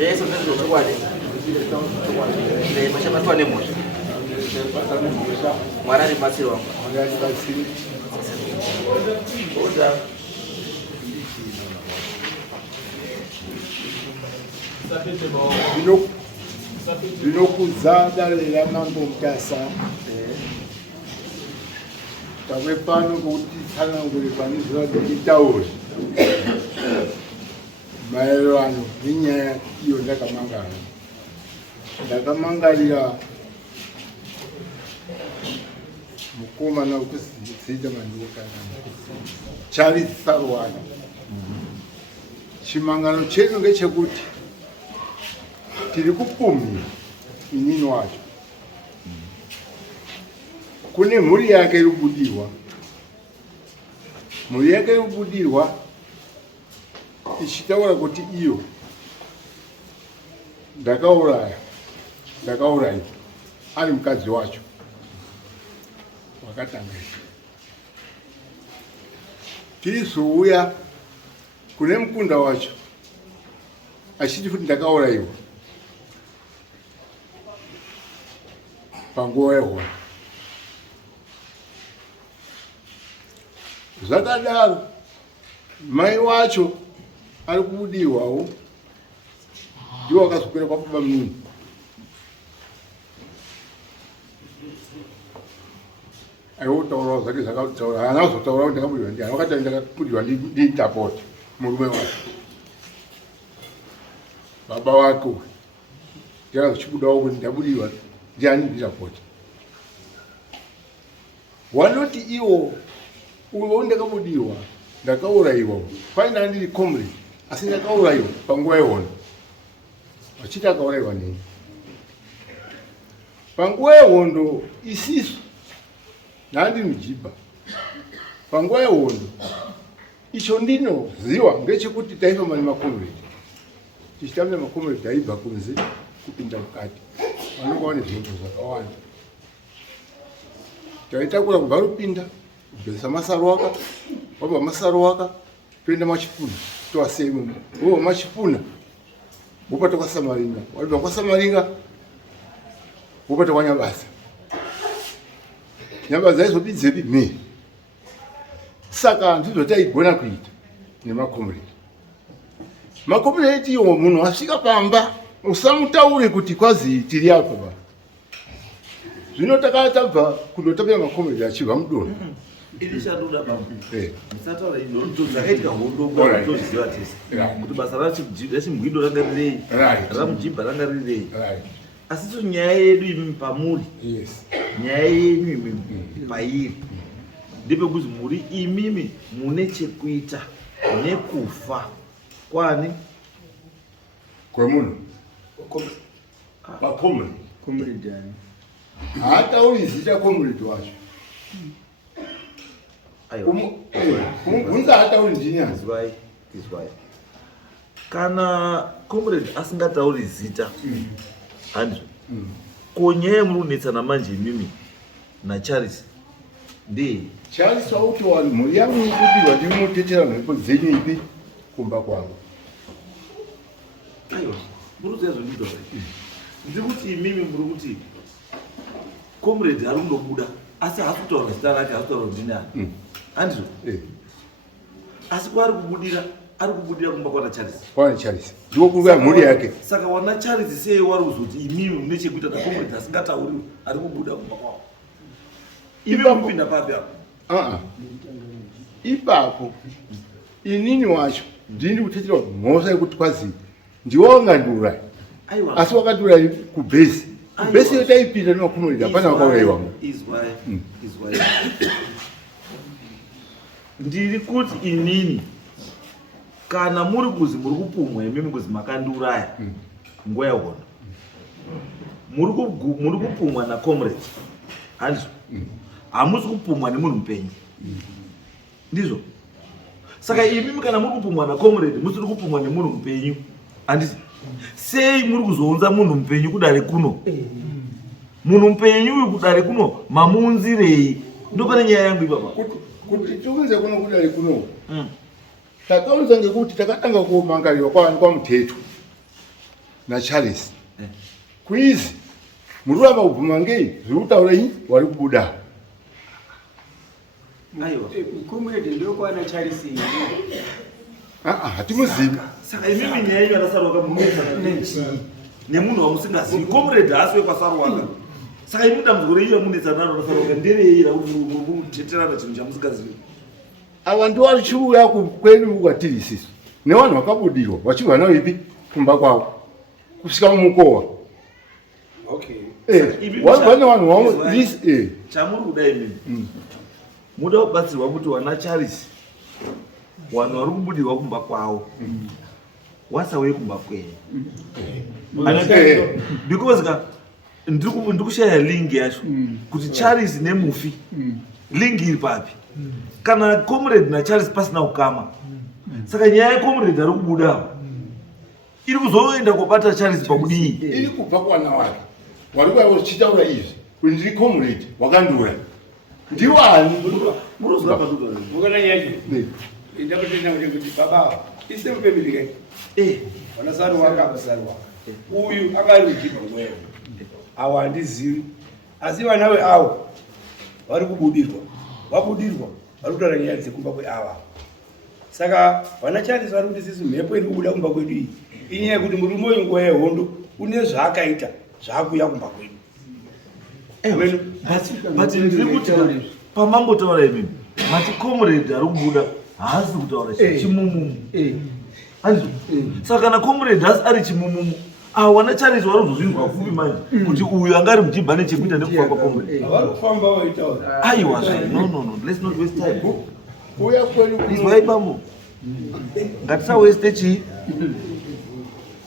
Eso es lo igual. Le pasamos a Tuanemos. Mara de Pasiro. Binokuzada lela mambo mkasa takwepano kuti tsana kulifanizwa ndikitauri maererano nenyaya iyo ndakamangalira mukomana wekuziita mandokana Charles Sarwana. Chimangano chedu ngechekuti tiri kupumira inini wacho kune mhuri yake iribudirwa, mhuri yake iribudirwa ichitaura kuti iyo ndakauraya ari mukadzi wacho wakatanga. Tirizouya kune mukunda wacho achiti kuti ndakaurayiwa panguva yehondo. Zvakadaro mai wacho ari kubudirwawo ndiwo akazokwera kwababa munhu. Aiwotaurawo zvake zvakataura, haana kuzotaura kuti ndakabudirwa ndiani, wakati ndakabudirwa ndiitapoti murume wacho. Baba wake uyu ndakazochibudawo kuti ndabudirwa ndiani ndiitapoti. Wanoti iwo uyo ndakabudirwa ndakaurayiwa paina ndiri comrade asi ndakaurayiwa panguva yehondo. Wachiti akaurayiwa nini? Panguva yehondo isisu nandi mujibha. Panguva yehondo icho ndinoziva ngechekuti taifamba nemakomrade, tichitamba nemakomrade taibva kunze kupinda mukati vanonga vane zvinhu zvakawanda. Taitakura kubva Rupinda kubvisa Masarwaka, wabva Masarwaka toenda Machipuna towaseimo, wabva Machipuna wopata kwaSamaringa, wabva kwaSamaringa wopata kwaNyabasa. Nyabasa izobidzepi mhiri. Saka ndizvo taigona kuita nemakomrade. Makomrade iwo munhu asvika pamba usamutaure kuti kwazi tiri apa ba. Zvino takatabva kundotambira makomrade achibva mudonho. Ilishaduda baba. Misataura ino ndodzakaita hondo kwa toziva tese. Kuti basa rachimugwido ranga rirei. Ramujibha ranga rirei. Asi nyaya yedu imi pamuri. Nyaya yenyu imi pairi. Ndepekuti muri imimi mune chekuita nekufa kwani kwemunhu. Pakomrade. Komrade yani. Haatauri zita komrade wacho. Unza hatauri ndini izwai. Kana comrade asingatauri zita handizvo konyaya yemurunetsana manje imimi naCharles ndei Charles wauti vanhu mhuri yangu ikudirwa ndinotetera mhepo dzenyu ipi kumba kwangu. Aiwa murudzazvo ndidwa ndiri kuti imimi muri kuti comrade ari kundobuda asi haasi kutaura zita rake, haasi kutaura kuti ndinani handizvo. Asi kwaari kubudira ari kubudira kumba kwana Charles. Kwana Charles ndiwo kuva mhuri yake. Saka wana Charles sei wari kuzoti imimi mune chekuita nakomrade asingatauri ari kubuda kumba kwavo. Ivi mupinda papi apo? Ipapo inini wacho ndini kutetera mhosva yekuti kwazi ndiwonga ndiurayi. Asi wakatiurayi kubhesi. Kubhesi yotaipinda nemakomrade hapana wakaurayiwa. Izwai. Ndiri kuti inini kana muri kuzi muri kupumwa imimi kuzi makandiuraya nguva yehondo muri kupumwa nakomrade handizvo. Hamusi kupumwa nemunhu mupenyu ndizvo. Saka imimi kana muri kupumwa nakomrade musiri kupumwa nemunhu mupenyu handizvo. Sei muri kuzounza munhu mupenyu kudare kuno? Munhu mupenyu uyu kudare kuno mamuunzirei? Ndopane nyaya yangu ipapa. Kuti tiunze kuno kudare kuno takaunza ngekuti takatanga kumangalirwa kwa Mteto na Charles kwizi murulamba kubvuma ngei zvirikutaura inyi wari kubuda aiwa comrade ndio kwa na Charles hatimuzivi saka imimi nyaya yenyu yakasaruka nemunhu wamusingazivi comrade haasi wekwasaruwaka saka imudambudziko iyo yamunetsana naro rasaruka ndereira kuteterana chinhu chamusingazivi ava ndiwo vari chiuya kwenu kwatiri isisu nevanhu vakabudirwa vachibva navo ipi kumba kwavo kusvika mumukowa vane vanhu chamuri kuda imimi muda kubatsirwa kuti wana Charles vanhu vari kubudirwa kumba kwavo wasauye kumba kwenyu because ndikushaya lingi yacho kuti Charles nemufi lingi iri papi kana comrade naCharles pasina ukama saka nyaya yecomrade ari kubuda iri kuzoenda kubata Charles pakudii iri kubva kuwana wake wari kuva uchiitaura izvi kuti ndiri comrade wakandura ndiwani murozwa paduka mukana nyaje ndakutenda kuti baba ise mupemilike vanasari wakabasarwa uyu akari kujipa ngwewe awandizivi asi vanawe avo vari kubudirwa vabudirwa vari kutaura nyaya dzekumba kweava saka vana Charles vari kuti sisi mhepo iri kubuda kumba kwedu iyi inyaya yekuti murume uyu nguva yehondo une zvaakaita zvaakuya kumba kwedu but ndiri kuti pamambotaura imimi mati comrade ari kubuda haasi kutaura chimumumu andizvo saka kana comrade haasi ari chimumumu wana Charles vari kuzozvinzwa pfupi manje kuti uyu anga ari muchibva nechekuita nekufa kwacomrade vari kufamba vaitaura aiwa no let's not waste time uya kwenu izwai bambo ngatisawaste chii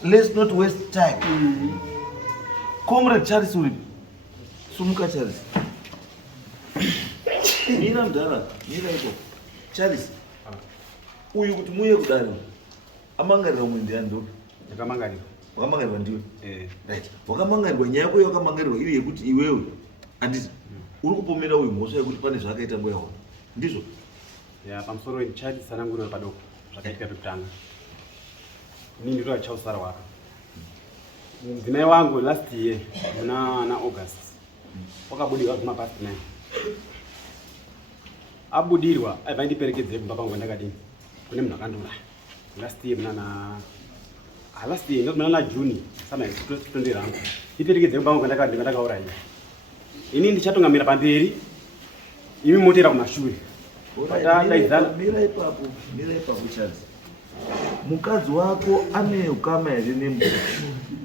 let's not waste time comrade Charles uripi sumuka Charles mira mudhara mira iko Charles uyu kuti muye kudaro amangarira umwe ndiani ndopi ndakamangarirwa wakamangarirwa ndiwe right wakamangarirwa nyaya yako yakamangarirwa iri yekuti iwewe handiti uri kupomera uyu mhosva yekuti pane zvaakaita nguva yaho ndizvo pamusoro weCharles sanangurira padoko zvakaitika pekutanga inini ndiro achausara waka mudzimai wangu last year muna August wakabudirwa kuma past 9 abudirwa aibva ndiperekedze kumba kwangu ndakadini kune munhu akandura last year last year ndomuna na June sama 20 rangu ndiperekedze kumba kwangu ndakaura ini ndichatungamira pamberi imi motera kumashure mira ipapo Charles mukadzi wako ane ukama here nemunhu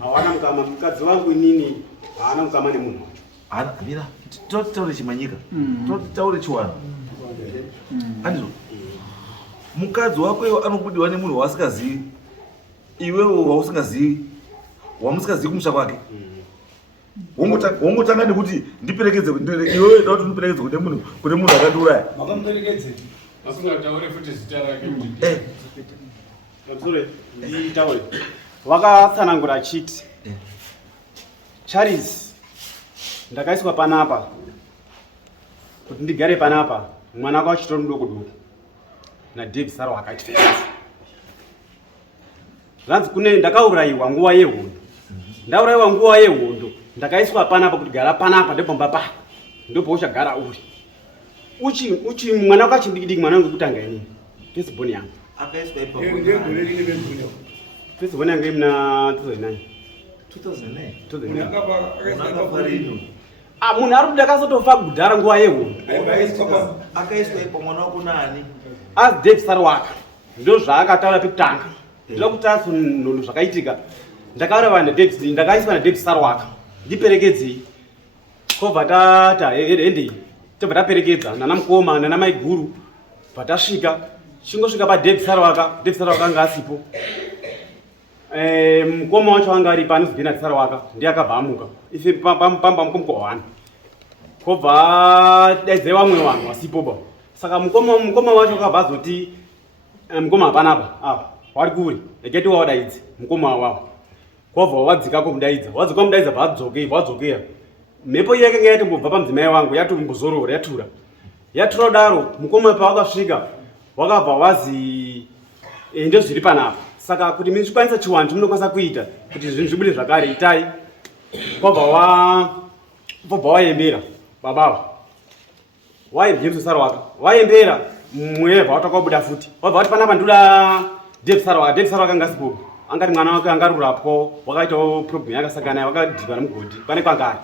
hawana mukama mukadzi wangu inini haana mukama nemunhu wacho mira totitaure chimanyika totitaure chiwana andizvo mukadzi wako iwo anobudirwa nemunhu waasingazivi iwewo wausingazivi wamusingazivi kumusha kwake wongotanga nekuti ndiperekedze iwewe da kuti uniperekedze kune munhu akandiuraya makamuperekedze asingataure futi zita rake nditaure wakatsanangura achiti Charles ndakaiswa panapa kuti ndigare panapa mwana wako achitori mudoko doko naDave Saro akaiti zvanzi kune ndakaurayiwa nguva yehondo ndaurayiwa nguva yehondo ndakaiswa panapa kuti gara panapa ndepomba pako ndopo uchagara uri uchi mwana wako achindikidiki mwana wangu kutanga inini fesibhoni yangu akaiswa ipapo ndegore rine bebhunya fesibhoni yangu imuna 2009 akafarino munhu ari kuti akazotofa kudhara nguva yehondo akaiswa ipo mwana wako nani asi Dave Saro waka ndo zvaakataura pekutanga ndinoda kuti asunhunhu zvakaitika ndakaura ndakaiswa naDave Saro waka ndiperekedzei kobva tata endei tobva taperekedza nana mukoma nana maiguru bva tasvika chingosvika paDave Saro waka Dave Saro waka anga asipo mukoma wacho anga aripa anonzi Bernard Saro waka ndiye akabva amuka ife pamba mukomuko 1 kobva daidzai vamwe vanhu vasipoba saka mukoma wacho akabva azoti mukoma hapanapa apa wari kuri eketi wawadaidzi mukoma wawavo kwabva wadzikako kudaidza wadzika mudaidza vadzokera mhepo iya yakanga yatombobva pamudzimai wangu yatombozorora yatura daro mukoma pawakasvika wakabva wazi ndio zviri panapa. Saka kuti muchikwanisa chiwandu munokwanisa kuita kuti zvinhu zvibude zvakare itai. Kwabva waembera baba. James Sarwaka. Waembera mweva watakabuda futi. Wabva wati panapa ndoda Dave Sarwaka ngasipo. Angari mwana wake angarurapo wakaitawo problem yakasakana wakadhibana mugodi. Pane kwangari.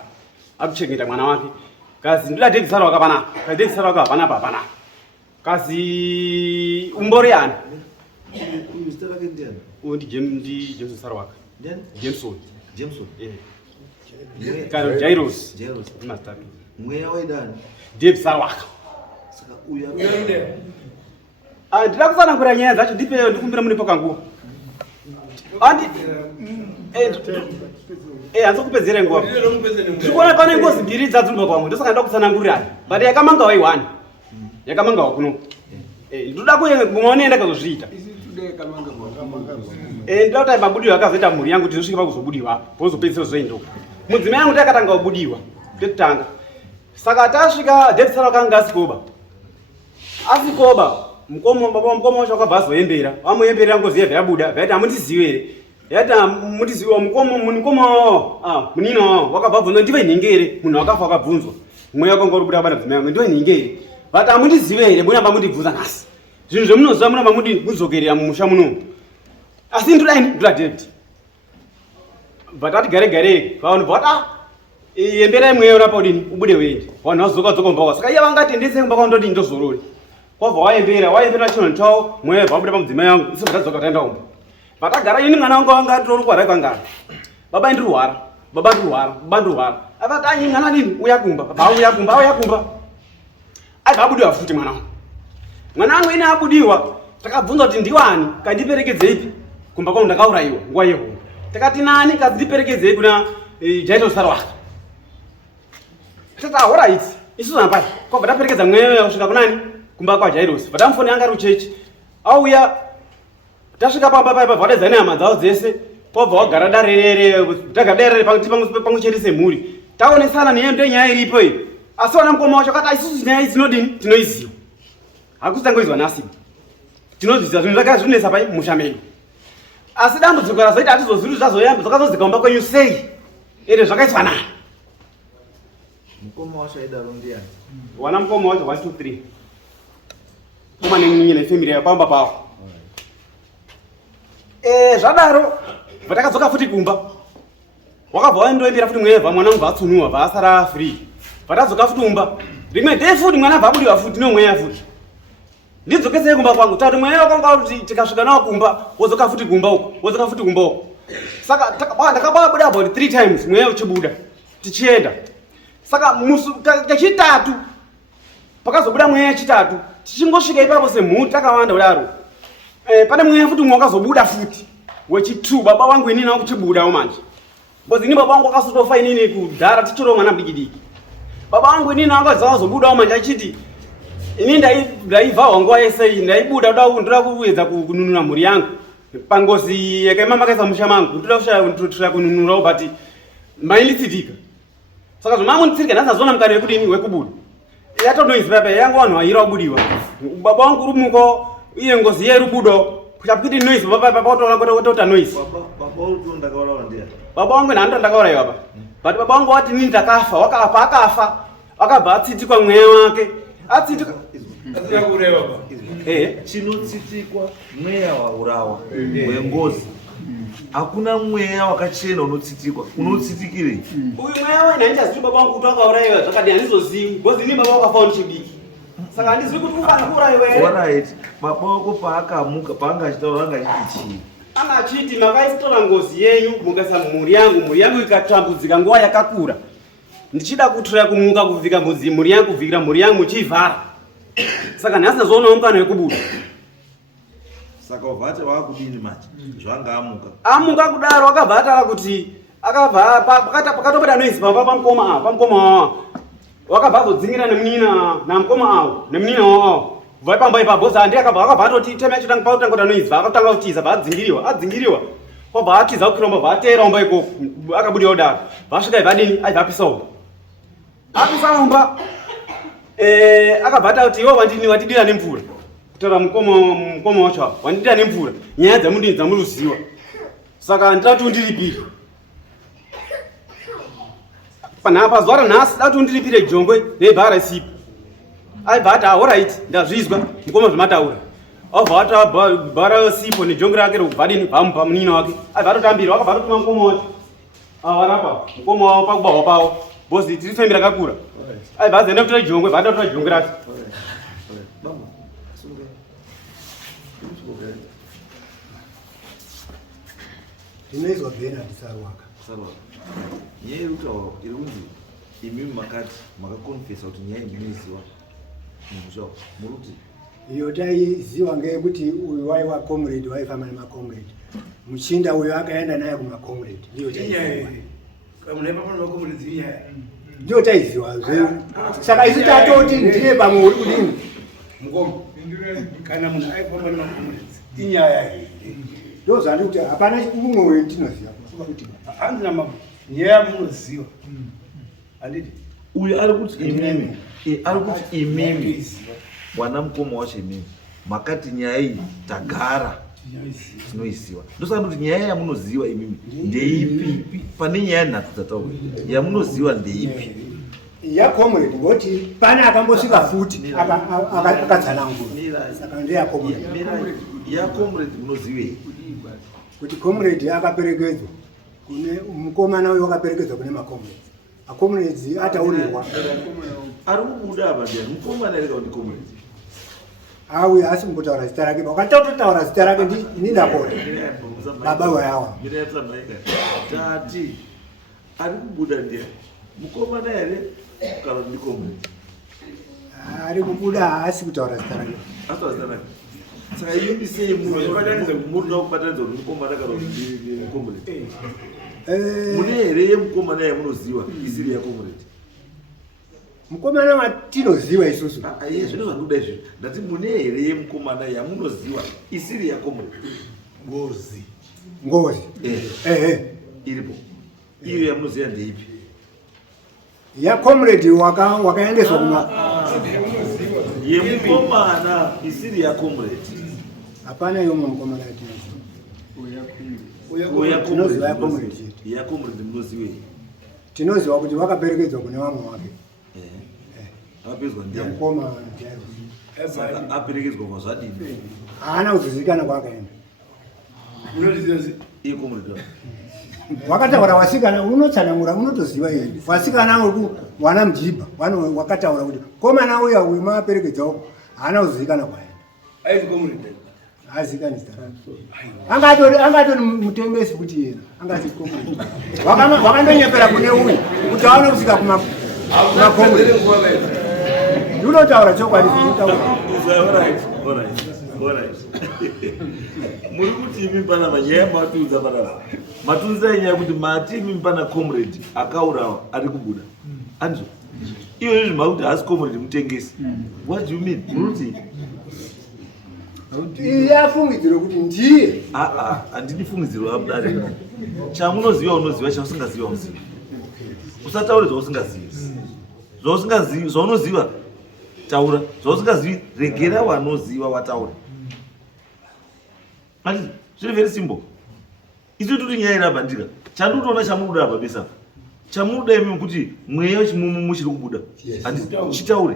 Akuchengeta mwana wake. Kazi ndoda Dave Sarwaka panapa. Dave Sarwaka panapa. Kazi umbori yani. Mr. Lakendian. Undi James Sarwaka. Jameson. Karo Jairus. Mastatu. Mweya waidani. Dave Sarwaka. Saka uya. Ndida kusanangura nyaya dzacho ndipeyo ndikumbira mune pakanguwa. Hanzo kupedzera nguwa. Ndikuona pane ngozi mbiri dzadzimba pamwe ndosaka ndida kusanangurira. But yakamanga wai 1. Yakamanga wa kuno. Ndoda kuyenga kumaonenda kazozviita. Ndida kuti mabudiwa akazoita mhuri yangu tinosvika pakuzobudiwa pozopedzisira zoendo. Mudzimai yangu takatanga kubudiwa. Tekutanga. Saka tasvika Dave Sarwaka ngasikoba. Asikoba mkomo wacho wakabva azoembera. Wamuemberera ngozi yebva yabuda. Vaiti amundiziwe here. Yati amundiziwa mkomo munino wakabva bvunzwa ndive nhingere. Munhu wakafa wakabvunzwa. Mweya wako ngori buda bana bvumai yangu ndive nhingere. Vati amundiziwe here munamba mundibvunza nhasi. Zvinhu zvemunoziva munamba mudzokerera mumusha muno. Asi ndodaini David. Vatati gare vaonobva emberai mweya urapa udini ubude wendi. Vanhu vazoka mbawa. Saka iye vangatendese mbaka ndodini ndozorori. Kwabva waembera chinhu chawo mweya vabuda pamudzimai yangu isu vatadzoka taenda umba. Vatagara ini mwana wangu wanga atorukwarai kwangara. Baba ndirwara. Avati anyi mwana nini uya kumba. Aibva abudiwa futi mwana wangu. Mwana wangu ine abudiwa takabvunza kuti ndiwani kandiperekedze ipi kumba kwangu ndakaurayiwa nguva yehondo. Takati nani kandiperekedze kuna James Sarwaka. Tata alright isusu napai kwabva taperekedza mweya kusvika kunani kumba kwa Jairus. Vatamufoni anga ari kuchechi. Auya tasvika pamba paipa vadedzana hama dzavo dzese. Pobva wagara tagadare pamwe chete semhuri. Taonesana nenyaya iripo iyi. Asi wana mukoma wacho akati isusu nyaya idzinodini tinoiziva. Hakusangoizwa nasi. Tinoziva zvinhu zvakazvinesa pai musha medu. Asi dambudziko razoita hatizozivi zvazoyamba zvakazozika kumba kwenyu sei. Ere zvakaiswa nani. Mukoma wacho aidaro ndiani? Wana mukoma wacho 1 2 3. Koma nefamily yapamba pawo. Zvadaro vatakadzoka futi kumba. Wakabva waendoembera futi mweva mwana wangu vatsunuwa vasara free. Vatadzoka futi kumba. Rimwe day futi mwana vabudiwa futi nomweya futi. Ndidzokese kumba kwangu tati mweya wakanga kuti tikasvika nawo kumba wodzoka futi kumba uko. Saka ndakabuda about 3 times mweya uchibuda tichienda. Saka kachitatu pakazobuda mweya chitatu tichingosvika ipapo semhuri takawanda kudaro. Pane mweya futi wakazobuda futi wechi2 baba wangu inini akuchibudawo manje. Because ini baba wangu akasotofa inini kudhara tichiro mwana bigidiki. Baba wangu inini akazobudawo manje achiti ini ndaibva nguva yese ndaibuda ndoda kuedza kununura mhuri yangu pangozi yakaimama kaisa musha mangu ndoda kununurawo but mailitsitika. Saka zvomamunditsirika ndasazona mukana wekudini wekubuda. Yatonoizi papa yangu vanhu vaira wabudiwa. Baba wangu rumuko iye ngozi yerubudo chapiti noise papa otota noise. Baba uri ndakaurawa ndiani? Baba wangu nando ndakaurayiwa apa. But baba wangu wati nini ndakafa akafa akabva atsitikwa mweya wake. Atsitikwa Ndakaurayiwa apa. Chinotsitikwa mweya waurawa wengozi. Hakuna mweya wakachena unotsitikwa. Unotsitikire. Uyu mweya wena ndichazivi baba wangu kuti akaurayiwa zvakadini handizozivi. Ngozi ini baba wakafa ndichidiki. Saka handizivi kuti ufana kuurayiwa here. Alright. Baba wako paakamuka paanga achitaura anga achiti chii? Anga achiti makaisitora ngozi yenyu mukaisa mhuri yangu ikatambudzika nguva yakakura. Ndichida kutora kumuka kuvhika mhuri yangu kuvhikira mhuri yangu muchivhara. Saka nhasi ndazoonawo mukana wekubuda. Saka ubvate wakudini manje? Zvanga amuka kudaro akabva atara kuti akabva pakatopera noise pamukoma wakabva azodzingira nemunina namukoma awo nemunina wawo vai pamba ipapo zandi akabva atoti tema yacho tanga kuta noise akatanga kutiza adzingiriwa kwabva atiza kukromba vatera umba ikoko akabudiwa kudaro vasvika ivadini aibva apisa umba akabva ata kuti iwo watidira nemvura kutaura mukoma wacho wandita nemvura nyaya dzamundini dzamunoziva saka ndati undiripire panapa zuva ranhasi dati undiripire jongwe nebhara isipo aibva ati alright ndazvizwa mukoma zvamataura abva ata bhara sipo nejongwe rake rokubvadini bvamupa munina wake aibva atotambira wakabva atotuma mukoma wacho avarapa mukoma wavo pakubahwa pavo bhozi tiri femi rakakura aibva azoenda kutora jongwe bva atatora jongwe rake ndinoizwa Bernard Sarwaka. Nyaya iri kutaura iri kunzi imimi makati makakonfesa kuti nyaya ndinoiziva mumushawo muri kuti iyo taiziva ngeyekuti uyu waiva comrade waifamba nemacomrade muchinda uyo akaenda naye kumacomrade ndiyo taiziva saka isi tatoti ndiye pamwe uri kudini mukoma kana munhu aifamba nemacomrades inyaya ndo zvandiri kuti hapana umwe wetinoziva handina nyaya munoziva handiti uyu ari kuti imimi wana mukoma wacho imimi makati nyaya iyi tagara tinoiziva ndosaka kuti nyaya yamunoziva imimi ndeipi pane nyaya nhatu dzataura yamunoziva ndeipi yacomrade ngoti pane akambosvika futi akadzanangura saka ndeyacomrade yacomrade munozivei kuti comrade akaperekedzwa kune mukomana uyo akaperekedzwa kune macomrades acomrades ataurirwa ari kubuda apa ndiani mukomana rega kuti comrade auya asi kumbotaura zita rake ukatotaura zita rake ndindapora baba wayawa tati ari kubuda ndiani mukomana here kana ndi comrade ari kubuda asi kutaura zita rake ataura zita rake saka imi sei munoda kubatanidza kuti mukomana kana kuti comrade mune here yemukomana yamunoziva isiri yacomrade mukomana watinoziva isusu iye zvino zvandoda izvi ndati mune here yemukomana yamunoziva isiri yacomrade ngozi iripo iyo yamunoziva ndeipi yacomrade wakaendeswa kuma yemukomana isiri yacomrade hapana yomwe mukomana yatinoziva yacomrade munozivei tinoziva kuti wakaperekedzwa kune vamwe wake apedzwa ndiani mukoma saka aperekedzwa kwazvadini haana kuzizikanwa kwaakaenda iye comrade wakataura wasikana unotsanangura unotoziva iyi wasikana wana mjibha wakataura kuti komana uya uyu maaperekedzawo haana kuzizikanwa kwaenda hazikani zita angatori mutengesi kuti yena angati comrade wakandonyepera kune uyu kuti aone kusvika kumakomrade unotaura chokwadi muri kuti imi pana manyaya matunza panapa matunza enyaya kuti mati imi pana comrade akaurawa ari kubuda anzo iyo izvi makuti haasi comrade mutengesi what do you mean muri kuti iye afungidziro kuti ndiye handidi fungidziro abudare chamunoziva unoziva chausingaziva uziva usataure zvausingazivi zvaunoziva taura zvausingazivi regera wanoziva wataura ati zviri very simple isi tuti nyaya irabandika chandotoona chamunoda apa besa chamunoda imi kuti mweya wechimumu chiri kubuda chitaure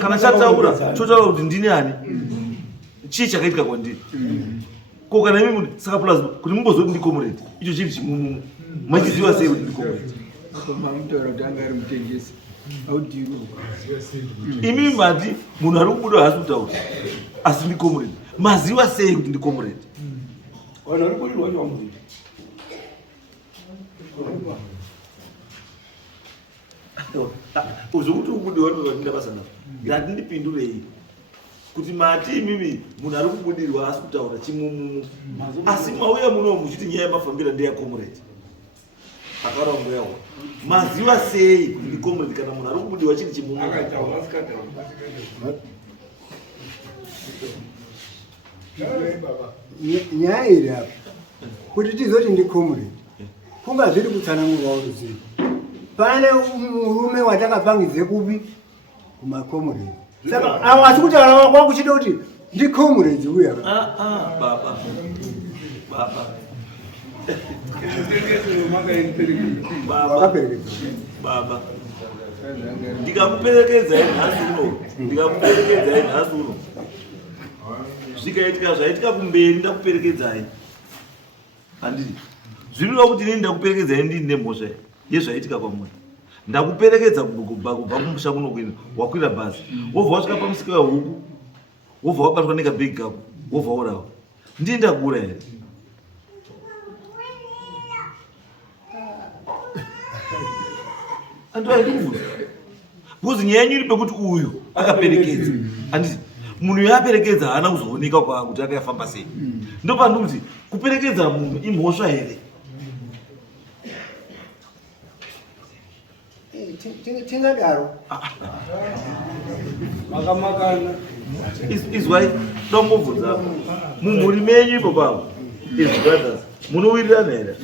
kana chataura chotaura kuti ndini ani chii chakaitika kwandiri ko kana imi saka plus kuti mumbozoti ndi comrade icho chiri chimumu machiziva sei kuti ndi comrade imi mati munhu ari kubuda haasi kutaura asi ndi comrade maziva sei kuti ndi comrade uzokuti ubude wanovatinda basa navo ngati ndipindurei kuti mati imimi munhu ari kubudirwa asi kutaura chimumu asi mauya muno muchiti nyaya yemafambira ndeyacomrade akarongo yawo maziva sei kuti ndi comrade kana munhu ari kubudirwa chiri chimumu nyaya iri apa kuti tizoti ndi comrade kunga zviri kutsanangurwa ruzivo pane murume watakapangidze kupi kumacomrade saka asi kutaura kwakuchida kuti Ndikomurezi uya. Baba. Baba. Ndikakuperekedza nhasi uno. Zvikaitika zvaitika kumberi ndakuperekedzai. Handiti. Zvirova kuti inini ndakuperekedzai ndini nemhosva yezvaitika kwamuri. Ndakuperekedza kubva kumusha kuno kwino wakwira bhazi. Wobva wasvika pamusika wehuku. Wobva wabatwa nekabhegi kako. Wobva worawa. Ndini ndakura here. Andoaikuvuza. Kuzi nyaya yenyu iri pekuti uyu akaperekedza. Handiti. Munhu yaperekedza haana kuzooneka kwa kuti akafamba sei. Ndopandikuti kuperekedza munhu imhosva here. Tingadaro. Makamakana. Izwai domubvunza. Mumhuri menyu ipo pavo. His brothers. Munowirirana here.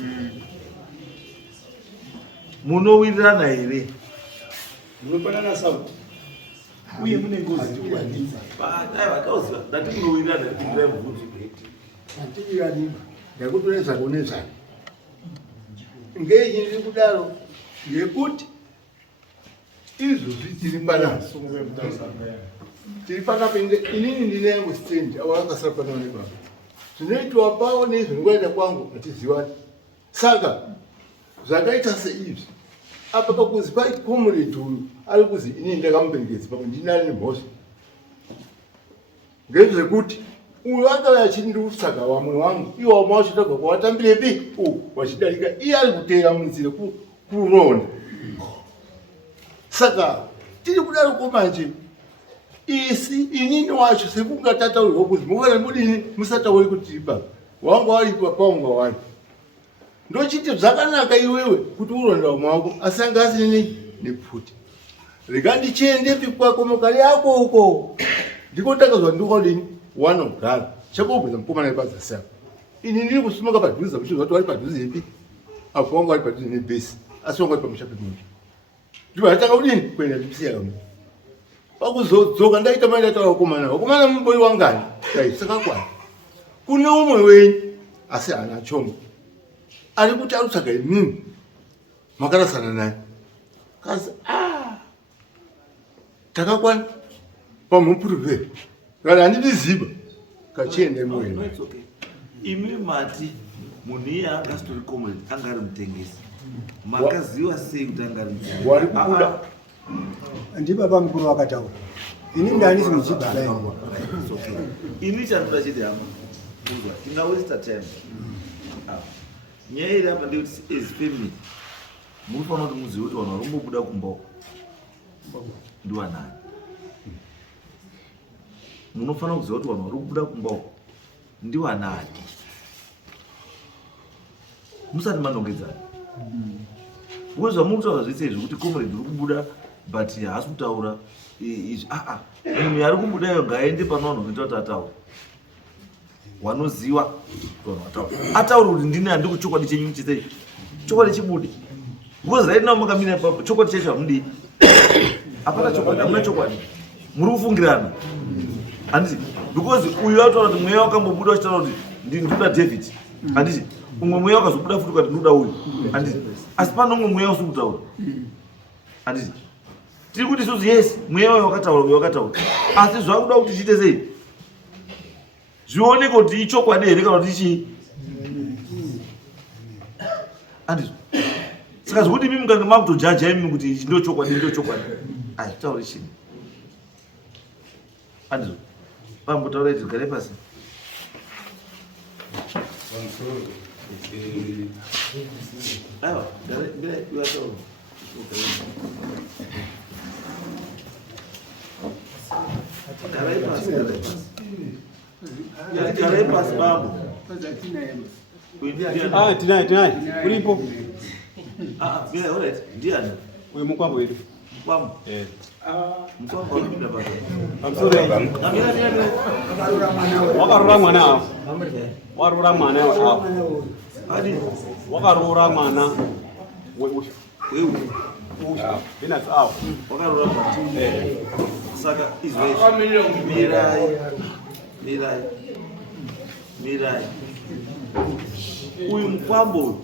Munowirirana here. Munopanana sabu. Uye mune ngozi tikwanisa. Vatauziva ndati munowirirana ndikurai mubvunzo. Antivirani ndakutoreza kunezana. Ngeyi ndiri kudaro yekuti izvozvi tiri panapa. Tiri panapa inini ndine yangu stand awakasara pano nebaba. Zvinoitwa pavo nezvingoenda kwangu hatizivani. Saka zvakaita seizvi apa pakuzi pai comrade uyu ari kuzi inini ndakamuperekedza pamwe ndinani nemhosva. Ngezvekuti uyu akauya achindusaka vamwe wangu iwo wama wachitobva kwawatambirepi wachidarika iye ari kuteera munzira kuronda. Saka tiri kudaroko manje isi inini wacho sekungatataurwa kuzi mukana mudini musatauri kuti tiri baba wangu waripa paunga wani. Ndochiti zvakanaka iwewe kuti uronda vamwe wako asi anga asini nepfuti. Rega ndichendepi kwako mukari yako uko ndikotakazwa ndikadini wanogara chakobveza mukomana ipadzasi yako. Ini ndiri kusimuka padhuze muchinzwa kuti vari padhuze ipi apo wangu vari padhuze nebhesi asi wangu vari pamusha pemunhu. Ndibva ndatanga kudini kuenda ndipisiya kamwe. Pakuzodzoka ndaita mai ndataura wakomana mumboi wangani sakakwana. Kune umwe wenyu asi haana chombo ari kuti arutsvaga imimi makarasana naye kazi takakwana pamupuruvheri kana handiziva kachiende moyo. Imi mati munhu iye anga asitori comrade anga ari mutengesi. Makaziva sei kuti anga ari mutengesi? Wari kubuda Ndibaba mukuru wakataura. Ini ndanisi muchibhala yangu. Ini chandoda chiti hama kuzwa tinga waste time. Nyaya iri apa ndikuti as family munofanira kuti muzive kuti vanhu vari kumbobuda kumboko ndiwanani. Munofanira kuziva kuti vanhu vari kubuda kumboko ndiwanani. Musati manongedzana. Uye zvamuri kutaura zvese izvi kuti comrade uri kubuda but haasi kutaura izvi. Munhu yari kubuda iyo ngaaende pano vanhu vanoita kuti ataure. Wanoziva vanhu vataura. Ataure kuti ndini handiko chokwadi chenyu chete. Chokwadi chibude. Because right now makamira ipapo chokwadi checho hamudi. Hapana chokwadi, hamuna chokwadi. Muri kufungirana. Handiti. Because uyu ataura kuti mweya wakambobuda wachitaura kuti ndinoda David. Handiti. Umwe mweya wakazobuda futi kuti ndinoda uyu. Handiti. Asi pano umwe mweya usiri kutaura. Handiti. Tiri kuti isusu yes mweya wayo wakataura. Asi zvakuda kuti tichiite sei? Zvioneke kuti ichokwadi here kana kuti chii? Handiti. Saka zvekuti mimi mukange makutojaja imi kuti ichi ndio chokwadi. Tauri chini. Handiti. Pambotaura kuti gare pasi. Aiwa, gare iwataura. Gare pasi babo. Tinaye. Ulipo? Bila alright. Ndiani? Uyu mukwambo wetu. Kwambo. Mkwambo unapinda baba. Amsore. Wakarura mwana wao. Warura mwana wao. Hadi Wakarura mwana. Wewe. Ina sawa. Wakarura mwana. Saka izwe. mirai uyu mufambo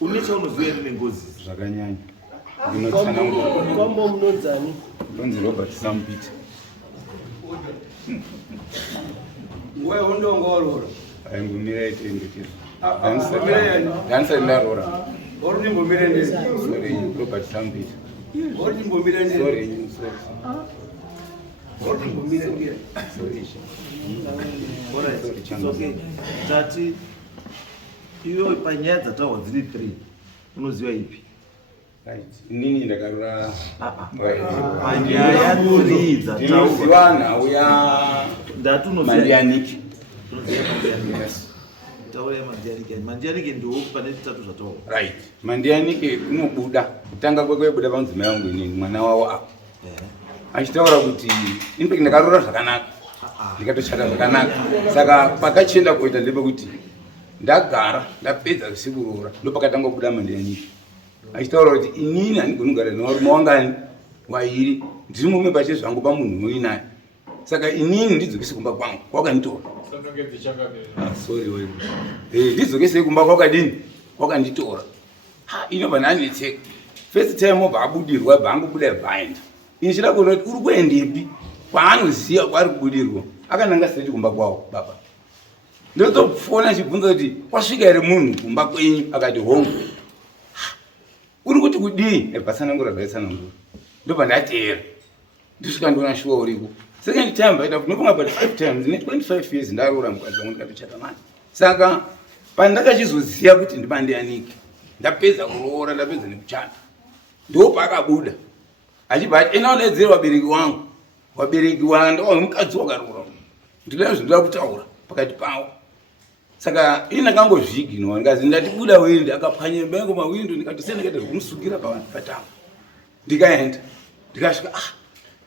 une chaunoziva nengozi zvakanyanya Kwambo mnodzani ndinonzi Robert Sampit. wewe undongorora Aingumira itendekero dansa ndarora uri ngombire ndezi sorry Robert Sampit. uri ngombire ndezi Sorry. uri ngombire ndezi sorry tati iyo panyaya dzataurwa dziri 3 unoziva ipi? Inini ndakarora panyaya 3 dzataurwa nauya ndatunoziva Mandianiki. taura Mandianiki ndio pane 3 zvataurwa. Right. Mandianiki unobuda kutanga kwekubuda panzima yangu inini mwana wawo apo. Achitaura kuti inpe ndakarora zvakanaka. Ndikatoshanda zvakanaka. Saka pakachenda kuita ndepekuti ndagara ndapedza kusikurora ndopakatanga kubuda Mandianiki. Achitaura kuti inini handigoni kugara nevarume wangani wairi ndiri mume pache zvangu pamunhu uinaye. Saka inini ndidzokese kumba kwangu kwakanditora. Sorry wewe. Ndidzokese kumba kwakadini kwakanditora. Inobva nanetseka. First time obva abudirwa bhangu buda bhainda. Inchida kuona kuti uri kuendepi kwaanoziva kwari kubudirwa akananga seti kumba kwawo baba. Ndotofona achibvunza kuti kwasvika here munhu kumba kwenyu akati hongu. Uri kuti kudii bhasanangura bhaitsanangura ndobva ndateera ndisvika ndoona shuwa uriko. Second time baita kunofunga but 5 times ne 25 years ndarora mukadzi wangu ndikatochata naye. Saka pandakachizoziva kuti ndimandianiki ndapedza kuroora ndapedza nekuchata ndopakabuda achibva enaonedzera wabereki wanga mukadzi wakarora ndinoda zvinoda kutaura pakati pawo. Saka ini ndakangozviginwa ndikazi ndatibuda wende akapwanya mbango mawindo ndikatosenda ndikaita kumusukira patama ndikaenda ndikasvika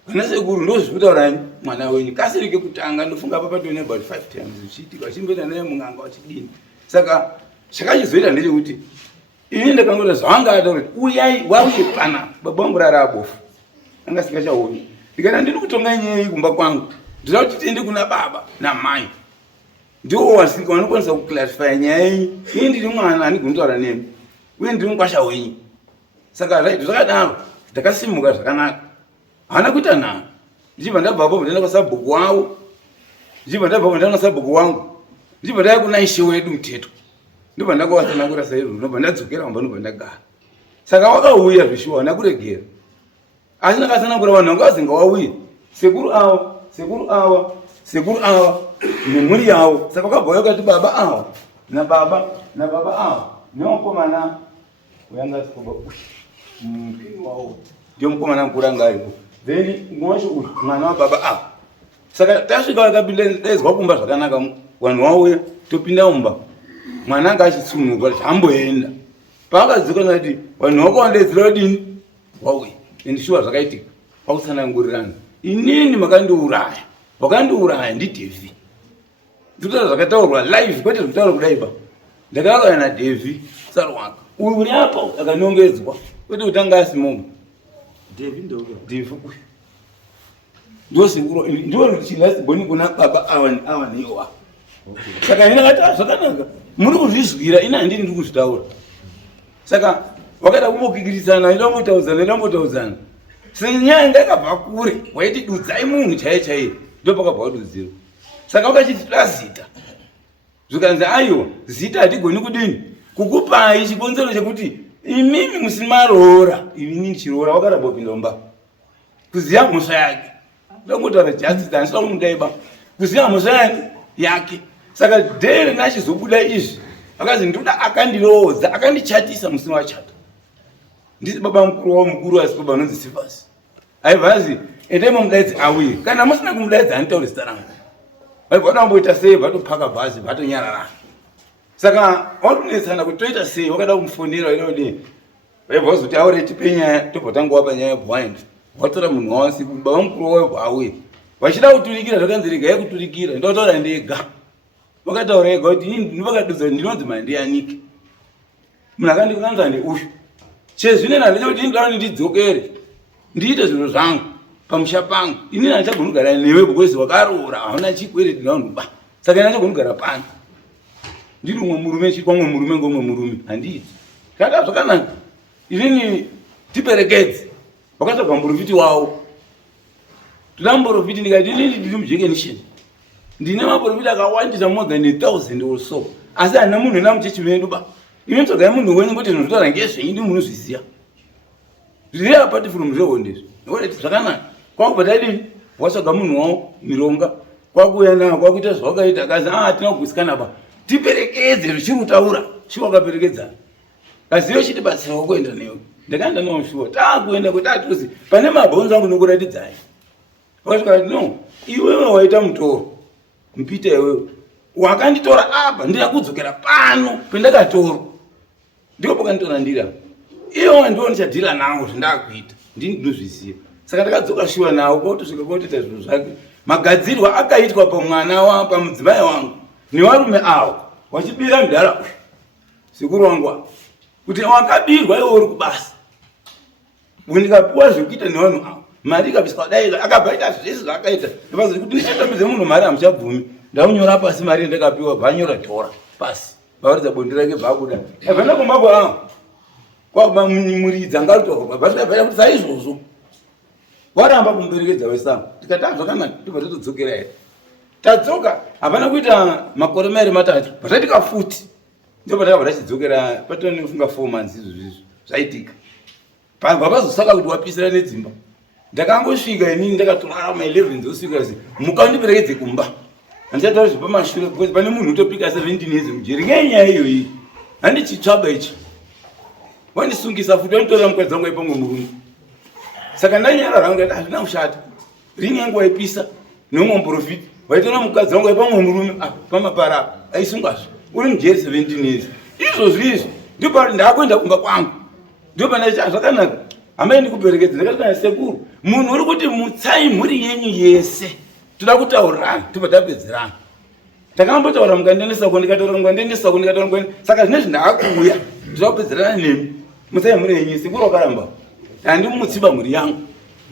kana sekuru ndozvikutaurani mwana wenyu kasirike kutanga ndofunga apa patone about 5 times zvichiitika chimbenda naye munganga wachidini. Saka chakachizoita ndechekuti ini ndakangoti zvanga ataura kuti uyai wauye pana baba vangu rarabofu anga singachauyi ndikati ndiri kutonga nyaya kumba kwangu ndinoda kuti tiende kuna baba namai ndiwo wasika vanokwanisa kuclassify nyaya iyi ini ndiri mwana handigoni kutaura nemi uye ndiri mukwasha wenyu. Saka right zvakadaro ndakasimuka zvakanaka hana kuita nhano ndichibva ndabvapo ndaenda kwasabhuku wavo ndichibva ndabvapo ndaenda kwasabhuku wangu ndichibva ndaya kuna ishe wedu muteto ndobva ndakawatsanangura saizvo ndobva ndadzokera kwamba ndobva ndagara. Saka wakauya zvishuwa hana kuregera asi ndakatsanangura vanhu vanga vazinga wauya sekuru ava nemhuri yavo. Saka wakabva wakati baba ava nababa ava nemukomana uyangasikomba mupini wavo ndio mukomana mukuru anga aripo then mwacho uyu mwana wababa ava. Saka tasvika vakapindezwa kumba zvakanaka vanhu wauya topinda mumba mwana anga achitsunuka kuti hamboenda paakadzoka ngati vanhu vakaondedzera kudini wauya and shuwa zvakaitika pakutsanangurirana inini makandiuraya wakandiuraya ndiDevi ndikutaura zvakataurwa live kwete zvekutaura kudaiba ndakakauya naDevi Sarwaka uyu uri apa akanongedzwa kwete kutanga asimomo Devi ndio chinasiboni kuna baba awa niwa. Saka ina kati zvakanaka muri kuzvizwira ina handini ndiri kuzvitaura. Saka wakada kumbokikirisana ilambotauzana senyaya ndakabva kure waiti dudzai munhu chaiye ndo pakabva kududziro. Saka wakachitira zita zvikanzi aiwa zita hatigoni kudini kukupai chikonzero chekuti imimi musimaroora inini ndichiroora wakarambopinda mumba kuziva mhosva yake ndangotaura justice handisida kumudaiba kuziva mhosva yake. Saka dhere nachizobuda izvi akazi ndoda akandiroodza akandichatisa musi wachata ndisi baba mukuru wavo mukuru asi baba anonzi Sifasi aibvazi endai mamudaidzi auye kana musina kumudaidzi handitauri zita rangu vaibva vamboita sei vatopaka bhazi vatonyararana. Saka wakunetsana kuti toita sei wakada kumufonera inodini vaibva vazoti aure tipe nyaya tobva tangowapa nyaya blind watora munhu wawasiku baba mukuru wavo auye vachida kuturikira zvakanzi regai kuturikira ndotaura ndega vakataura ega kuti ndivakadudza ndinonzi Mandianiki munhu akandikanza ndeuyu chezvinena ndechekuti ndidaro ndidzokere ndiite zvinhu zvangu pamusha pangu inini andachagona kugara newe because wakaroora hauna chikwereti naunhuba saka ina ndachagona kugara pano ndiri umwe murume chiri kwamwe murume ngomwe murume handiti kanda zvakanaka inini tiperekedze wakatsvagwa muprofiti wawo toda muprofiti ndikati inini ndiri mujekenisheni ndine maprofiti akawandisa more than 1,000 or so asi handina munhu ena muchechi medu ba imi tsogai munhu wenyu kuti ndinotaura ngezveindi munozviziva zviri apart from zveho ndizvo nokuti zvakanaka kwakubvatadini watsvaga munhu wawo mironga kwakuuya nawo kwakuita zvawakaita akazi hatina kugusikana ba tiperekedze zvichirutaura shuwa wakaperekedzana kazivo chitibatsira wokuenda newe ndakaenda nawo shuwa taakuenda kuti atuzi pane mabhonzo angu nokuratidzai wakasvika no iwewe waita mutoro mupita iwewe wakanditora apa ndira kudzokera pano pendakatora ndiko pakanditora ndira iwo ndiwo ndichadhira nawo zvindakuita ndini ndinozviziva saka ndakadzoka shuwa nawo kwakutosvika kwakutoita zvinhu zvake magadzirwa akaitwa pamwana pamudzimai wangu nevarume avo wachibira mudhara sekuru wangu kuti wakabirwa iwe uri kubasa ndikapiwa zvekuita nevanhu avo mari ikabviswa dai akabvaita zvese zvaakaita ndipazoti kuti ndichatambidze munhu mari hamuchabvumi ndaunyora pasi mari ndakapiwa bvanyora dhora pasi vawaridza bondi rake bvabuda abvana kumbako avo kwamuridza ngarutorwa bvatikabvaita kuti saizvozvo waramba kumuperekedza wesango tikati zvakanaka tibva tatodzokera here tadzoka hapana kuita makore mairi matatu patatika futi ndo patakabva tachidzokera patonifunga 4 months izvozvizvo zvaitika pabva pazosaka kuti wapisira nedzimba ndakangosvika inini ndakatorara ma11 dzosvika zi mukandiperekedze kumba handichataura zvepamashure because pane munhu utopika 17 years mujeri ngenyaya iyoyi handichitsvaba ichi wandisungisa futi wanditorera mukadzi wangu aipamwe murume saka ndanyara rangu ndati hazvina kushata rini yangu waipisa neumwe muprofiti waitora mukadzi wangu aipamwe murume pamapara aisungazve uri mujeri 17 years izvozvizvo ndipo pari ndakuenda kumba kwangu ndipo pandaita zvakanaka hamaendi kuperekedza ndakati sekuru munhu uri kuti mutsai mhuri yenyu yese toda kutaurana tibva tapedzerana ndakambotaura mukandiendesako ndikataura mukandiendesako ndikataura saka zvine zvindakuuya toda kupedzerana nemi mutsai mhuri yenyu yese kuri wakaramba handimutsiba mhuri yangu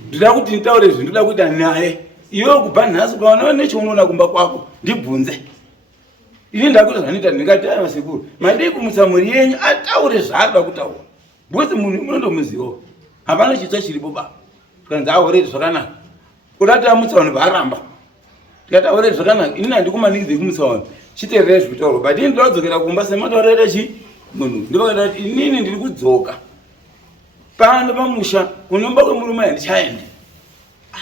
ndoda kuti nditaure zvindoda kuita naye iwe kubva nhasi ukaona nechaunoona kumba kwako ndibvunze ini ndakuita zvanoita ndikati aiwa sekuru madei kumutsa mhuri yenyu ataure zvaanoda kutaura because munhu unondomuzivawo hapana chitsva chiripo ba tikanzi aureti zvakanaka udati amutsa vanhu vaaramba tikati aureti zvakanaka inini handikumanikidze kumutsa vanhu chiteerera zvitauro but ini ndinadzokera kumba semataurera chi munhu ndipakati kuti inini ndiri kudzoka pano pamusha kunomba kwemurume handichaendi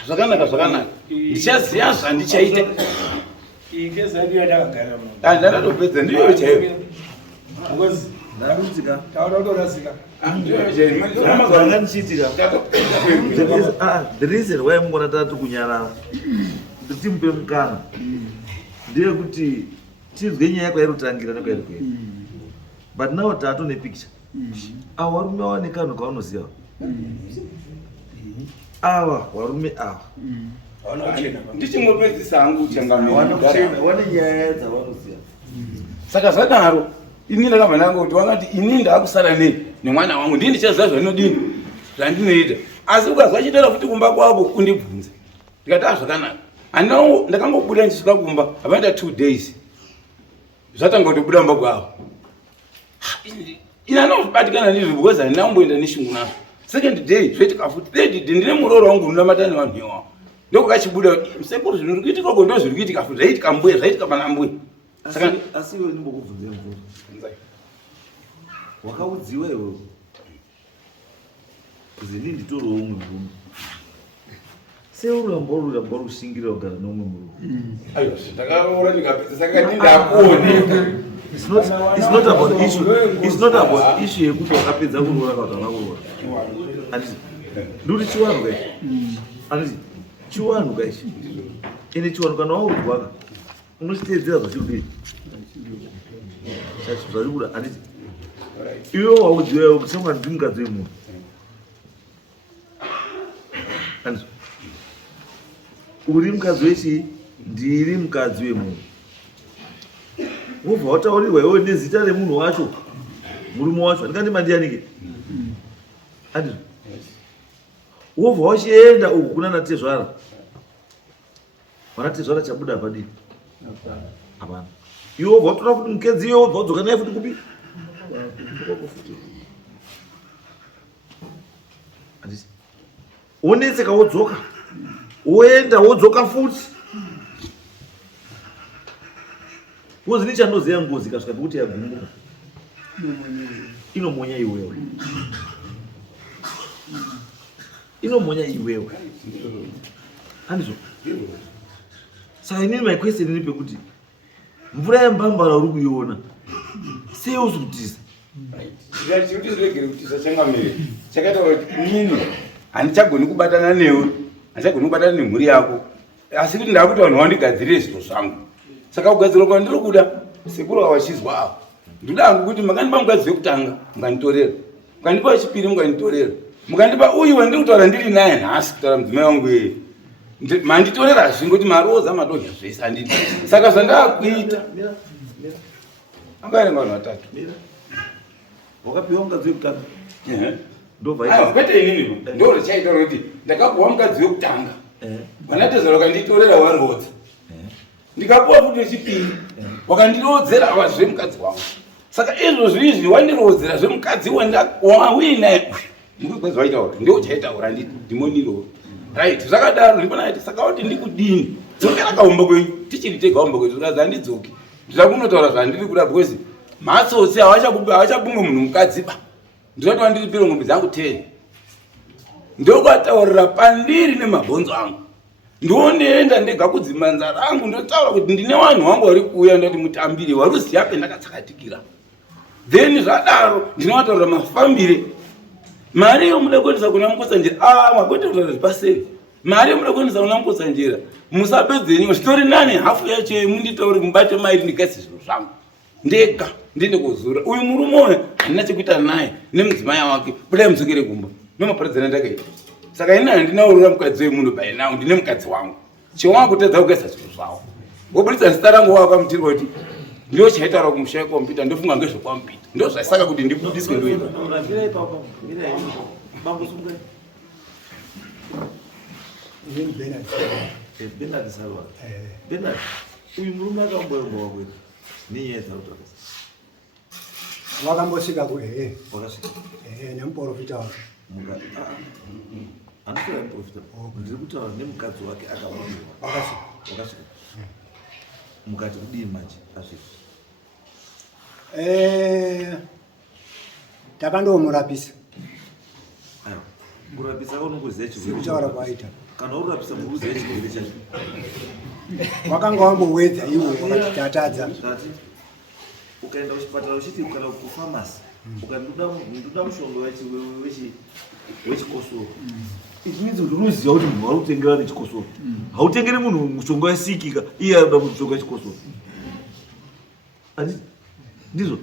zvakanaka ndichaziva zvandichaita ndandatopedza ndiyo chaivo the reason why mungona tati kunyarara kuti timupe mukana ndeyekuti tizwe nyaya kwairotangira nekwairi kuenda but now tato nepicture ava varume ava nekanhu kavanoziva ava varume ava ndichingopedzisa hangu wane nyaya dzavanoziva saka zvadaro ini ndakabva ndangoti wakati ini ndaakusara nei nemwana wangu ndii ndichaziva zvainodini zvandinoita asi ukazwa chitera futi kumba kwako undibvunze ndikati zvakanaka ndakangobuda ndichisvika kumba hapanoita 2 days zvatanga kutobuda kumba kwavo ina anozvibatikana ndizvo because handina kumboenda neshungu nazvo second day zvoitika futi third day ndine murooro wangu unonamatana nevanhu iwavo ndokukachibuda sekuru zvinhu uri kuitika ko ndo zviri kuitika futi zvaitika mbuya zvaitika pana mbuya asi iwe ndimbokubvunze mvura wakaudziwa iwewe kuzi ndii nditorowo umwe murume seuramba rushingirira kugara neumwe murume ndakaora ndikapedza saka ndindakuoneka It's not about issue yekuti wakapedza kuroora kana kuti wakaroora anditi nduri chiwanhu kaichi anditi chiwanhu kaichi ende chiwanhu kana waurwaka unochiteedzera zvachirudii zvari kuda anditi iwe waudziwa kuti semwana ndi mukadzi wemunhu anditi uri mukadzi wechii ndiri mukadzi wemunhu wobva wataurirwa iwe nezita remunhu wacho murume wacho handikandi mandiyanike anditi wobva wachienda uku kuna natezvara. Vanatezvara chabuda padini? Hapana. Iwe wobva watora futi mukadzi iwe wobva wadzoka naye futi kupi? Wonetseka wodzoka. Woenda wodzoka futi. Ngozi nichandoziya ngozi kasvika pekuti yagumuka. Inomonya iwewe. Inomonya iwewe. Handizvo. Saka inini my question iri pekuti mvura yembambara uri kuiona sei uzikutisa? Chikuti zviregere kutisa changamire chakaita kuti inini handichagoni kubatana newe, handichagoni kubatana nemhuri yako, asi kuti ndakuti vanhu vandigadzirire zviro zvangu. Saka kugadzirwa kwandiri kuda sekuru wachizwa apa ndoda hangu kuti makandipa mukadzi wekutanga mukanditorera, mukandipa wechipiri mukanditorera, mukandipa uyu wandiri kutaura ndiri naye nhasi kutaura mudzimai wangu yeye manditorera zvingoti maroza madonha zvese handidi. Saka zvandakuita angaerenga vanhu vatatu wakapiwa mukadzi wekutanga kwete inini ndo richaitaura kuti ndakapuwa mukadzi wekutanga vanatezera vakanditorera warodza, ndikapuwa futi wechipiri wakandirodzera avazve mukadzi wangu. Saka izvo zvinizvi wandirodzera zvemukadzi wauinaye ndikugwedza waitaura ndo uchaitaura ndimoniro right. Zvakadaro ndibona kuti saka kuti ndikudini dzokera kaumba kwenyu tichiri tega umba kwedu zikazi handidzoki ndida kunotaura zvandiri kuda because matsotsi havachabunge munhu mukadziba ndinoti wandiripire ngombe dzangu 10 ndokwataurira pandiri nemabhonzo angu ndondienda ndega kudzimanza rangu ndotaura kuti ndine vanhu vangu vari kuuya ndoti mutambire waruziya pendakatsakatikira then zvadaro ndinovataurira mafambire. Mari yomuda kuendesa kuna Mukotsanjera makwete kutaura zvipaseri, mari yomuda kuendesa kuna Mukotsanjera musapedzenyiwa zvitori nani hafu yacho munditauri mubate mairi ndikaisi zviro zvangu ndega ndiende kuzura. Uyu murume uyu handina chekuita naye nemudzimai wake budai mudzokere kumba nomaparadzana ndakaita. Saka ina handinaurira mukadzi wemunhu bai now ndine mukadzi wangu chewanga kutedza kugaisa zviro zvavo wobuditsa zita rangu wakamutirwa kuti ndo chaitaura kumusha kwamupita ndofunga ngezvekwamupita ndo zvasaka kuti ndibudiswe ndoiva. Bernard Salwa. Bernard, uyu murume akamboemba wakwetu nenyaya dzautaka wakambosvika kuhehe wakasvika nemuprofita wake anotora muprofita ndiri kutaura nemukadzi wake akawairwa wakasvika mukati kudii manje asvika takandomurapisa. aiwa kurapisa kaunongoziva chikutaura kwaita kana urapisa mukuziva chirwere chacho wakanga wambowedza iwe wakati tatadza ukaenda kuchipatara uchiti kana kufamasi ukandoda mushonga wechikosoro it means kuti unoziva kuti munhu vari kutengera nechikosoro hautengeri munhu mushonga wesikika iye anoda mushonga wechikosoro ndizvo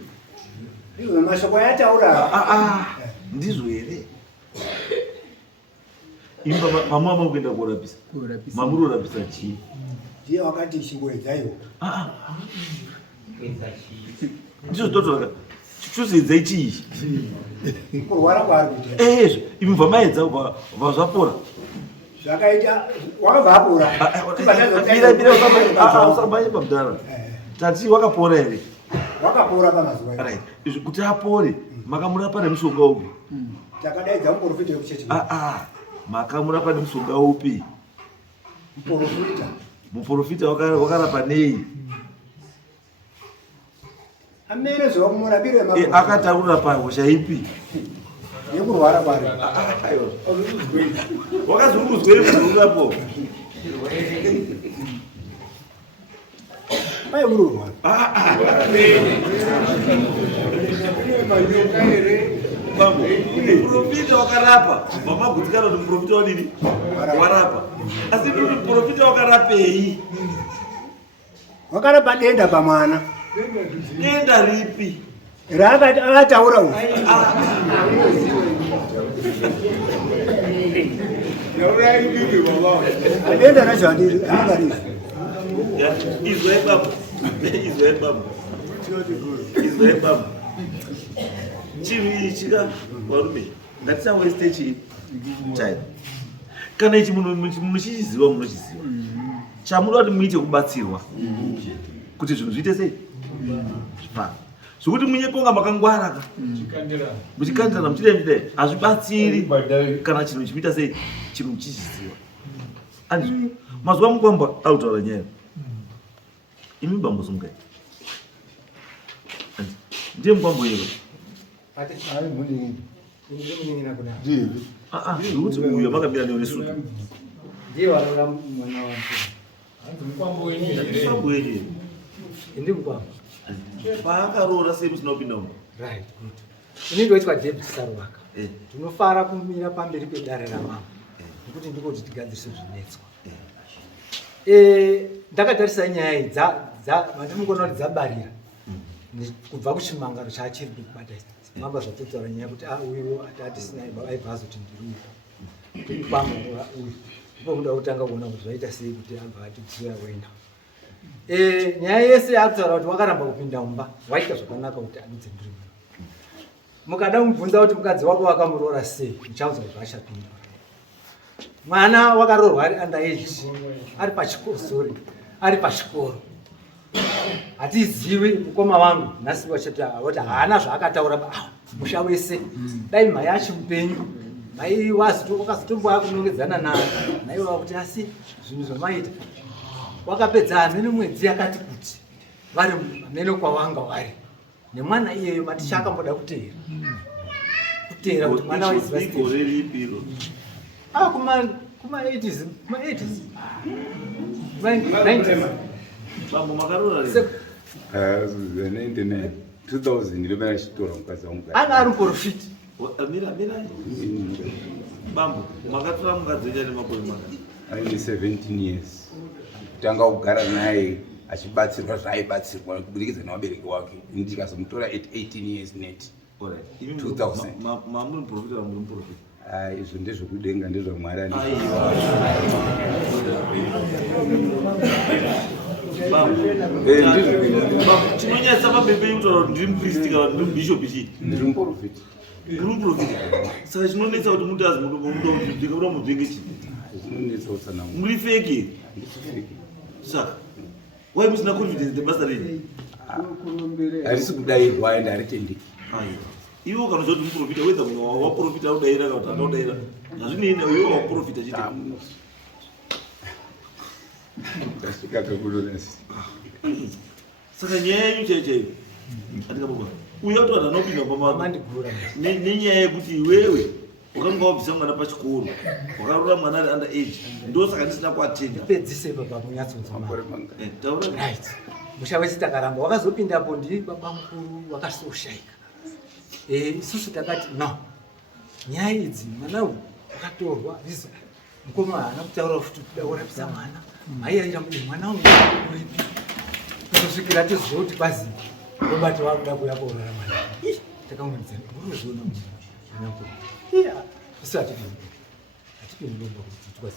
iwe mashoko yataura ndizvo here imba mama ama kuenda kurapisa mamuri urapisa chii ndiye wakati chingowedza iwo ndizvo totoaka chozedzai chii kurwara kwaari kuita ezvo imi bva maedza bva zvapora zvakaita wakabva apora usambanye pamudhara tati wakapora here wakapora pamazuva izvi kuti apore makamurapa nemushonga upi takadaidza muprofita wekuchechi makamurapa nemushonga upi muprofita wakarapa nei amene zvakumurapira akataurira pahosha ipi yekurwara kwari wakazurukuzwei munhuapo pai ururwara muprofita wakarapa vamagutsikana kuti muprofita wadini warapa asi kuti muprofita wakarapei wakarapa denda pamwana denda ripi raakataura uyu denda racho handingarizi izwai baba chinhu ichi ka varume ngatisaweste chii chai kana ichi munochiziva munochiziva chamuda kuti muite kubatsirwa kuti zvinhu zviite sei zvokuti munyeponga makangwaraka muchikandirana muchidai hazvibatsiri kana chinhu chimuita sei chinhu muchichiziva. Andizvo mazuva mukwamba ari kutaura nyaya imi bambosungai ndiye mukwambo iro zvokuti uyo makamira neone sutu ndiye warora mwana wake Mukwambo wenyu mukwambo wenyu ndi mukwambo paakaroora sei musina kupinda umo. right good inenge weitwa David Sarwaka tinofara kumira pamberi pedare ramama nekuti ndiko kuti tigadzirise zvinetswa ndakatarisa nyaya idzi vandimukona kuti dzabarira kubva kuchimangaro chaachiri kubata mamba zvatotaura nyaya kuti uyu atisina aibva azoti ndiri mukwambo uyu ipo muda kutanga kuona kuti zvaita sei kuti abva atidzoya wenda nyaya yese yaakutaura kuti wakaramba kupinda mumba waita zvakanaka kuti adudze ndiri mukada kumubvunza kuti mukadzi wako wakamuroora sei muchauza kuti vachapinda mwana wakaroorwa ari underage ari pachikoro sorry ari pachikoro hatizivi mukoma wangu nhasi wachati haana zvaakataura musha wese dai mai achimupenyu mai wakazotomboa kunongedzana naiwa kuti asi zvinhu zvamaita wakapedza hamene mwedzi yakati kuti vari hamene kwawanga wari nemwana iyeyo maticha akamboda kuteera kuti mwana waizivasitero kuma 80s kuma 80s 90s bambo makarora 99 2000 ndilobera chitora mukadzi wangu anga ari muprofiti mira bambo makatora mukadzi wenyu nemakore makati aine 17 years kutanga kugara naye achibatsirwa zvaaibatsirwa kubudikidza nevabereki wake ndikazomutora at 18 years net 2000 mamuri muprofita vamuri muprofita izvo ndezvokudenga ndezvamwari chinonyatsa pabebe kutaura kuti ndiri mupristi kana ndiri mubishopi chii ndiri muprofita uri muprofita saka chinonetsa kuti muti azi ndikabuda mubvenge chii zvinonetsa utsanangu muri feki saka wai musina confidence nebasa renyu harisi kudayirwa ende haritendeki iwe ukanoziva kuti muprofita wedza munhu waprofita udayira kana kuti anaudayira hazvinei iwe waprofita chite ndasvika tokunonasi saka nyaya yenyu chaichaiyo andikababa uya kuti vanhu anopinda pamama nenyaya yekuti iwewe wakanga wabvisa mwana pachikoro wakarora mwana ari under age ndo saka ndisina kuatenda pedzise baba munyatsonzamara taura right musha wese takaramba wakazopindapo ndiri baba mukuru wakasoshaika isusu takati no nyaya idzi mwana uyu akatorwa rizo mukoma haana kutaura futi kudaurapisa mwana mai aira kuti mwana uyu uripi kutosvikira tiziva kuti kwazi robati wakuda kuya kuorora mwana takamudzana uruziona mwana isu hatipindi lomba kuti tikwazi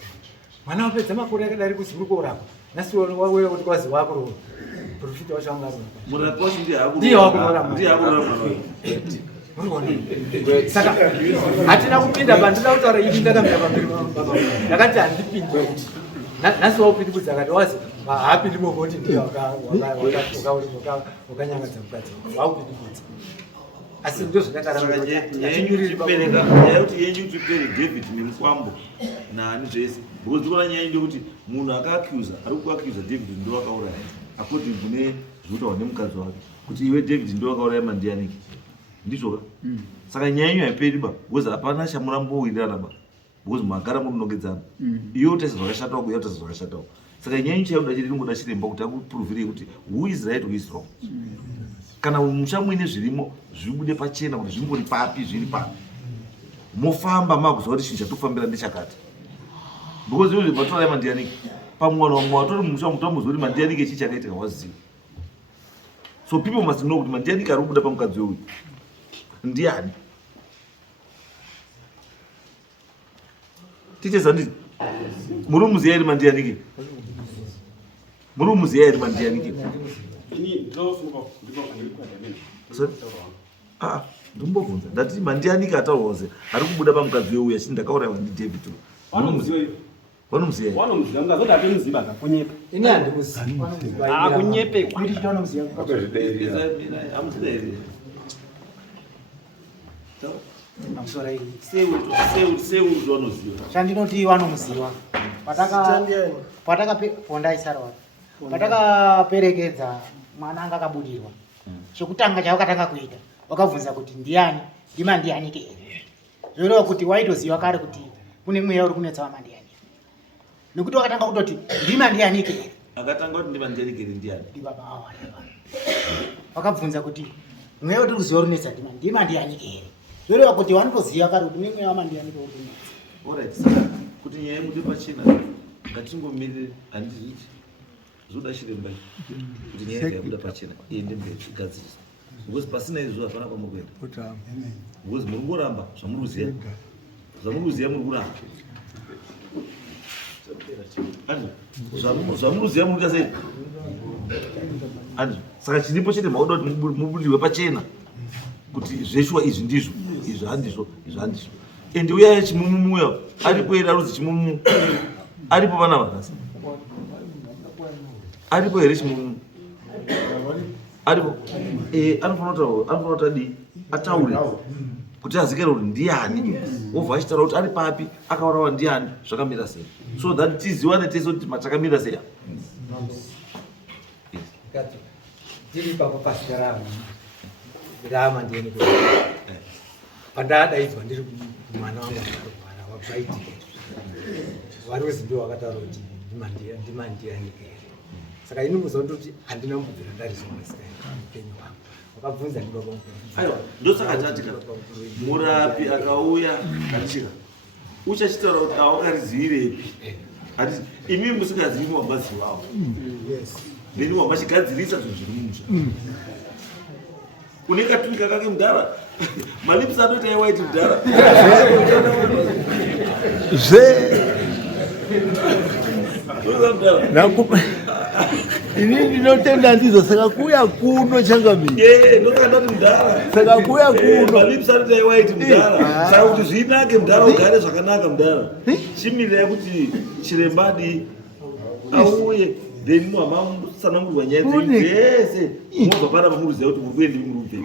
mwana wapedza makore akadari kuzi uri kuorapa nhasi wauya kuti kwazi wakuroora profita wacho anga aroora murapi wacho ndiye wakuroora saka hatina kupinda bandida kutaura ivi ndakamira pamberi baba ndakati handipindi kuti nhasi waupindi kudzi akati wazi haapindi mokoti ndiye wakanyangadza mukadzi waupindi kudzi asi ndo zvandakanyaya kuti yenyu tipere David nemukwambo nani zvese because ndikuona nyaya ndekuti munhu akaacusa ari kuacusa David ndo akauraya according kune zvinotaurwa nemukadzi wake kuti iwe David ndo wakauraya mandianiki ndizvoka saka nyaya yenyu haiperi ba because hapana chamurambowirirana ba because magara munonongedzana iwe utaisa zvakashatawo kuya utaisa zvakashatawo saka nyaya yenyu chaiuda chiri ringoda chiremba kuti akupuruvhirei kuti who is right who is wrong kana musha muine zvirimo zvibude pachena kuti zvimbori papi zviri papi mofamba makuziva kuti chinhu chatofambira ndechakati because ivo zvematora mandianiki pamwana wamwe watori musha mutambuziva kuti mandianiki chii chakaitika waziva so people must know kuti mandianiki ari kubuda pamukadzi weuyu ndiani ticheza ndii muri muziya iri mandianiki muri muziya iri mandianiki ndombobvunza ndati mandianiki ataurwa ari kubuda pamukadzi weuyu achiti ndakaurayiwa ndiDavid Wanomuziva. Wanomuziva ngazoda apemuziva kunyepa. Ini handikuziva. Kunyepekwa. Kuti tinomuziva. Amuzideri. Amusora iyi. Seu wanoziva. Chandinoti wanomuziva. Pondai Sarwaka. Patakaperekedza mwana anga akabudirwa. Chokutanga chawakatanga kuita. Wakabvunza kuti ndiani? Ndima ndiani ke? Zvoreva kuti waitoziva kare kuti kune mweya uri kunetsa wamandiani. Nekuti wakatanga kutoti ndima ndiani ke? Akatanga kuti ndima ndiani ke ndiani? Ndi baba awo. Wakabvunza kuti mweya uri kuziva runetsa ndima ndiani ke? Zvoreva kuti wanotoziva kare kuti mweya wamandiani ke uri kunetsa. Alright. Kuti nyaya yemude pachina ngatingomirire handizviti zvoda chiremba kuti nyaya yabuda pachina iende mberi igadzirisa because pasina izvo hapana kwamukuenda because muri kuramba zvamuruziya muri kuramba zvamuruziya muri kuita sei andizvo saka chiripo chete mauda kuti mubudirwe pachena kuti zveshuwa izvi ndizvo izvi handizvo ende uyaya chimumumuya aripo here arudzi chimumu aripo vana vanhasi aripo here chimumu aripo anofanira kuti adi ataure kuti azikere kuti ndiani wobva achitaura kuti ari papi akaurawa ndiani zvakamira sei so that tiziwane tese kuti matakamira sei Tiri papa pastorama. Rama ndiani kuti. Pandadaidzwa ndiri mwana wangu arwara wabvaiti. Waruzi ndio wakataura kuti ndimandiani ke. Saka ini muzondoti handina mubvira ndarizomasa upenyu hwangu. Wakabvunza ndi baba wangu. Aiwa, ndosaka tatika murapi akauya achika. Uchachitaura kuti awakarizivirepi. Ati imi musingazivi wamazivawo. Yes. Neni wamachigadzirisa zvinhu zviri mumusha. Une katumika kake mudhara malipsi anoti aiwaiti mudhara ini ndinotenda ndizo saka kuya kuno changamira ndokandati mudhara saka kuya kuno malipsi anoti aiwaiti mudhara saka kuti zvinake mudhara ugare zvakanaka mudhara chimirirai kuti chirembadi auye then muhamatsanangurwa nyaya dzese mobva panapa muruziva kuti muri kuendi murubve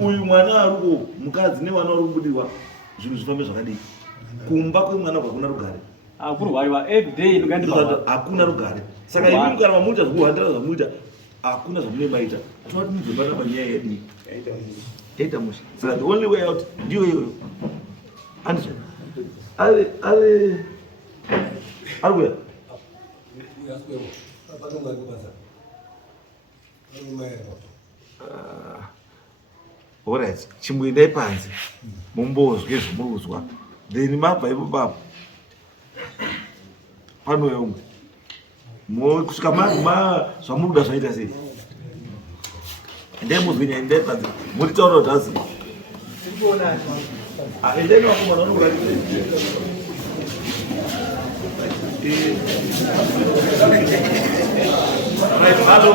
uyu mwana aruko mukadzi nevana vari kubudirwa zvinhu zvifambe zvakadii kumba kwemwana kwakuna rugare kurwariwa everyday hakuna rugare saka imi mukana mamuita zvekuhandira zvamuita hakuna zvamune maita tinoti mubve panapa nyaya yedu aita musha saka the only way out ndiyo iyoyo andizvo ari kuya alright chimboendai panze mumbozwe zvomurikuzwa then mabva ipapo panouya umwe kusvika maguma zvamuruda zvaita sei endai muzwe nyaya endai panze muritaura kuti hazi endai nevakomana vanokuratidza right, hello.